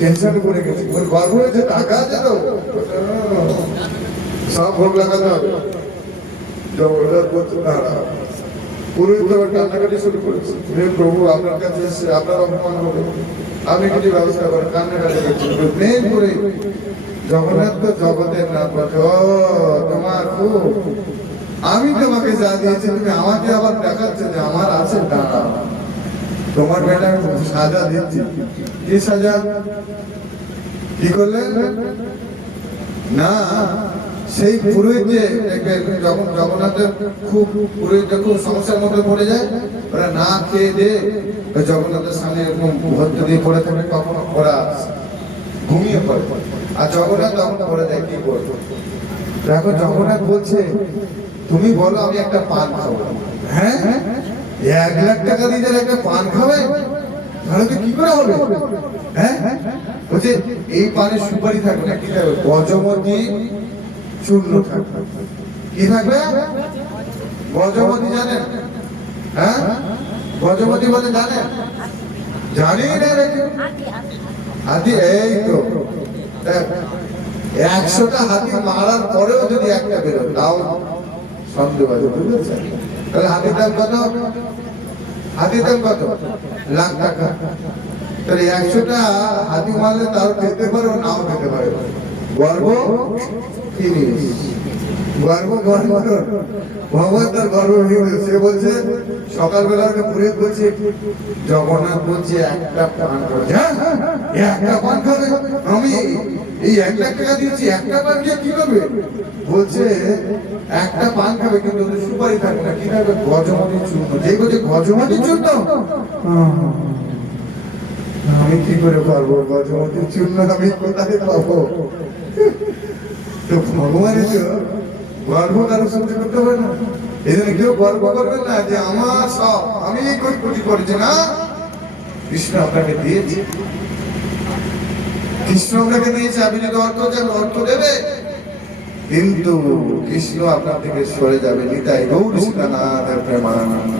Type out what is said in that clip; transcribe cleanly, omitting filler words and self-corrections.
Tension করে গেছি, ওর গর্ব হয়েছে, টাকা আছে তো সব ভোগ লাগাতে হবে। জগন্নাথ বলছে দাঁড়া, পুরোহিত কান্নাকাটি শুরু করেছে, হে প্রভু আপনার কাছে এসে আপনার অপমান হবে, আপনি কিছু ব্যবস্থা করেন। কান্নাকাটি করছে প্রেম করে। জগন্নাথ তো জগতের নাথ বলছে, ও তোমার খুব, আমি তোমাকে যা দিয়েছি তুমি আমাকে আবার দেখাচ্ছে যে আমার আছে, দাঁড়া তোমার বেটা সাজা দিচ্ছি। কি সাজা? কি করলেন না, সেই পুরোহিত যে যখন জগন্নাথের খুব পুরোহিত খুব সমস্যার মধ্যে পড়ে যায়, ওরা না খেয়ে দিয়ে জগন্নাথের সামনে এরকম ভর্ত দিয়ে পড়ে থাকে, কখনো ওরা ঘুমিয়ে পড়ে, আর জগন্নাথ তখন পড়ে দেয় কি করবো। দেখো জগন্নাথ বলছে তুমি বলো আমি একটা পান খাবো। হ্যাঁ 1,00,000 টাকা দিয়ে যারা একটা পান খাবে তাহলে তো কি করে হবে? হ্যাঁ বলছে এই পানে সুপারি থাকবে না, কি থাকবে? গজমতি চূর্ণ থাকবে। কি থাকবে? গজমতি জানেন? হ্যাঁ গজমতি বলে জানেন? জানি না হাতি, এই তো 100টা হাতি মারার পরেও যদি একটা বেরো তাও সন্দেহ আছে, বুঝেছেন? তাহলে হাতির দাম কত? হাতির দাম কত? লাখ টাকা। তাহলে 100টা হাতি মারলে তাও খেতে পারো, নাও খেতে পারে। গর্ব ফিনিশ। গর্ব গর্ব ভগবান তার গর্ব ফিনিশ। সে বলছে সকালবেলা পুরোহিত বলছে, জগন্নাথ বলছে একটা পান খাবে। একটা পান খাবে? আমি এই 1,00,000 টাকা দিয়েছি, একটা পান খেয়ে কি করবে? বলছে একটা পান খাবে কিন্তু সুপারি থাকবে না। কি থাকবে? গজমতি চূর্ণ। যে বলছে গজমতি চূর্ণ, আমি কি করে পারবো গজমতি চূর্ণ, আমি কোথায় পাবো? তো ভগবানের গর্ব কারো সহ্য করতে পারে না। এই জন্য কেউ গর্ব করবে না যে আমার সব আমি কোটি কোটি করেছি না, কৃষ্ণ আপনাকে দিয়েছে। কৃষ্ণ আপনাকে দিয়েছে, আপনি যদি অর্থ চান অর্থ দেবে, কিন্তু কৃষ্ণ আপনার থেকে সরে যাবে। নিতাই গৌর সীতানাথ প্রেমানন্দ।